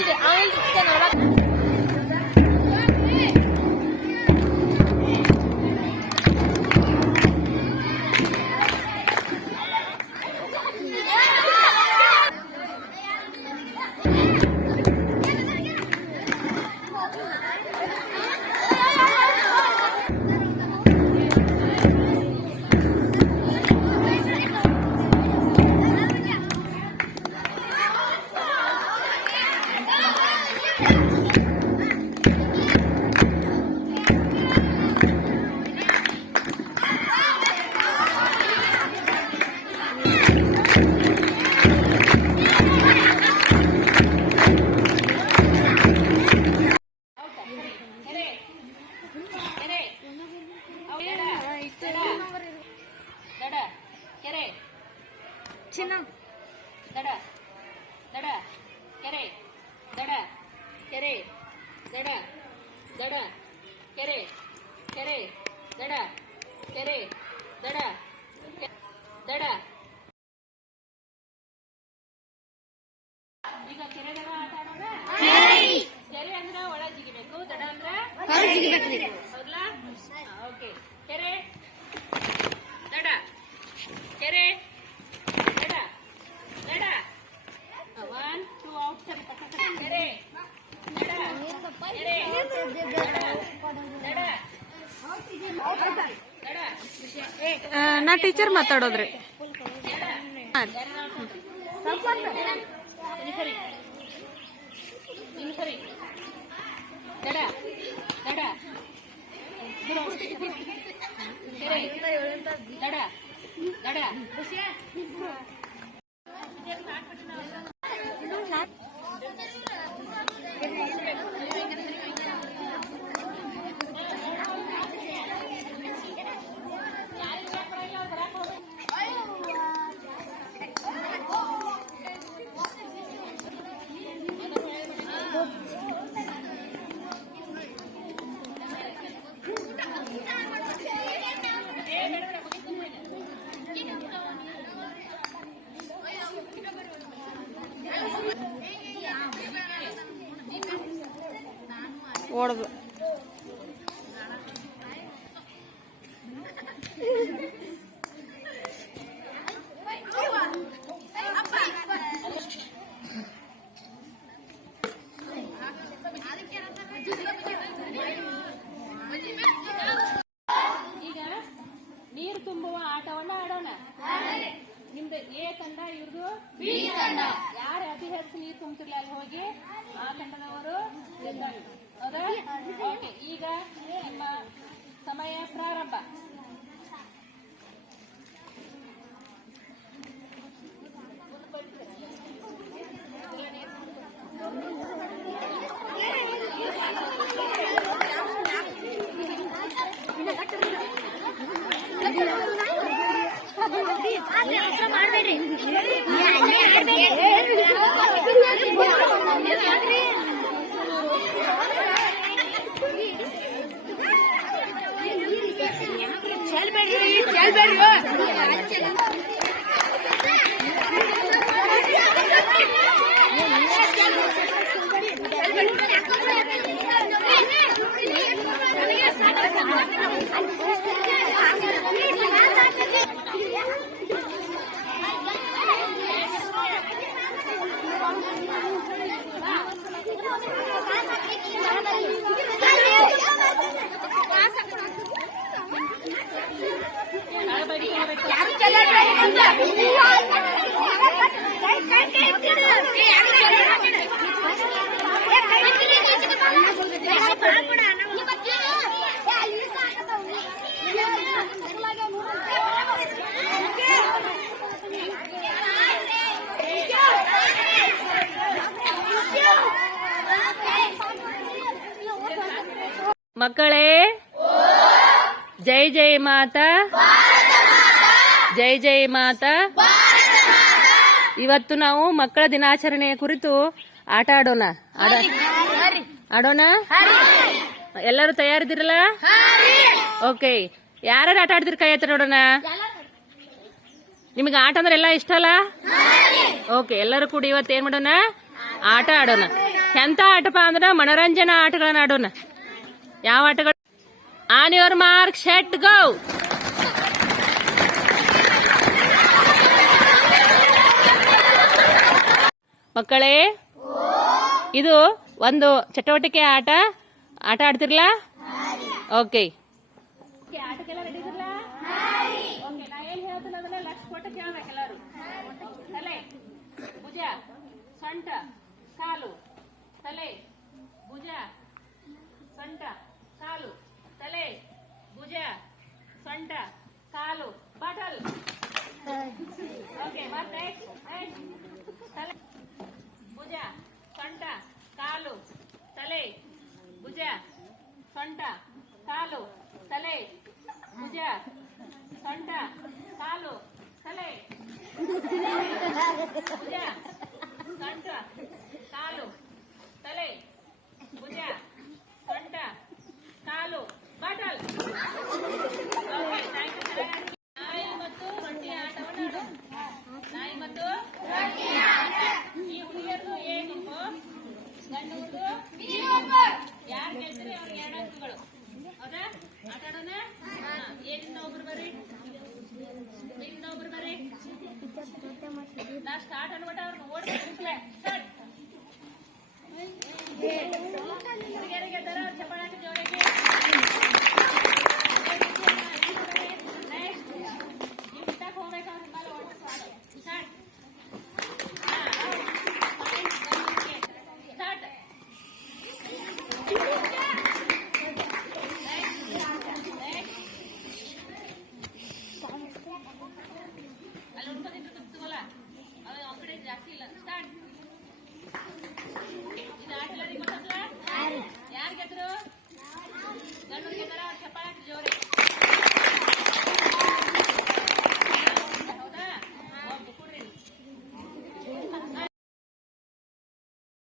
Anand Anand Hey. Teacher ಮಾತಾಡೋದ್ರಿ. ಹೊಡೆದು ನೀರು ತುಂಬುವ ಆಟವನ್ನ ಆಡೋಣ. ನಿಮ್ದು ಎ ತಂಡ, ಇವ್ರದು ಬಿ ತಂಡ. ಯಾರು ಅತಿ ಹೆಚ್ಚು ನೀರು ತುಂಬ್ತಿರ್ಲಿ ಅಲ್ಲಿ ಹೋಗಿ, ಆ ತಂಡದವರು other, other. okay, ಮಕ್ಕಳೇ ಜೈ ಜೈ ಮಾತಾ ಜೈ ಜೈ ಮಾತಾ. ಇವತ್ತು ನಾವು ಮಕ್ಕಳ ದಿನಾಚರಣೆಯ ಕುರಿತು ಆಟ ಆಡೋಣ. ಆಡ- ಆಡೋಣ? ಎಲ್ಲರೂ ತಯಾರಿದಿರಲ್ಲ ಓಕೆ. ಯಾರ್ಯಾರು ಆಟ ಆಡ್ತಿರ್ ಕೈ ಹತ್ರ ನೋಡೋಣ? ನಿಮಗೆ ಆಟ ಅಂದ್ರೆ ಎಲ್ಲ ಇಷ್ಟ ಅಲ್ಲ? ಓಕೆ ಎಲ್ಲರೂ ಕೂಡ ಇವತ್ತು ಏನ್ ಮಾಡೋಣ? ಆಟ ಆಡೋಣ. ಎಂತ ಆಟಪ್ಪ ಅಂದ್ರೆ ಮನೋರಂಜನಾ ಆಟಗಳನ್ನ ಆಡೋಣ. ಯಾವ ಆಟಗಳು? On your mark set go! ಮಕ್ಕಳೇ? ಇದು ಒಂದು ಚಟುವಟಿಕೆ ಆಟ. ಆಟ ಆಡ್ತಿರ್ಲಾ? ಓಕೆ. ಆಟಕ್ಕೆಲ್ಲ ರೆಡಿ ಇದ್ರಲ್ಲ ಓಕೆ ನಾ ಏನ್ ಹೇಳ್ತೀನಿ ಅದನ್ನ ಲಕ್ಷ ಕೊಟ್ಟು ಕೇಳ್ಬೇಕು ಎಲ್ಲರೂ ತಲೆ ಭುಜ ಸೊಂಟ ಕಾಲು ತಲೆ ಭುಜ ಸೊಂಟ ಕಾಲು ತಲೆ ಭುಜ ಸೊಂಟ ಕಾಲು ಬಾಟಲ್ ಓಕೆ ಮತ್ತೆ next. ತಲೆ ಭುಜ ಸೊಂಟ ಕಾಲು ತಲೆ ಭುಜ ಸೊಂಟ ಕಾಲು ತಲೆ ಭುಜ ಸೊಂಟ ಕಾಲು ತಲೆ ಭುಜ ಸೊಂಟ ಕಾಲು ತಲೆ ಭುಜ ಸೊಂಟ ಕಾಲು ಬಾಟಲ್ చెప్పడానికి ಅಲ್ಲಿ ಉಳ್ಕೊಂಡಿದ್ದು ತುತ್ತುವಲ್ಲ ಅದು ಅವ್ರ ಕಡೆ ಜಾಸ್ತಿ ಇಲ್ಲ. ಸ್ಟಾರ್ಟ್. ಇದು ಆಟ ಎಲ್ಲರಿಗೂ ಗೊತ್ತಲ್ಲ ಯಾರು ಗೆದ್ರು? ಗಂಡು ಗೆದ್ದರ ಚಪ್ಪಾಳೆ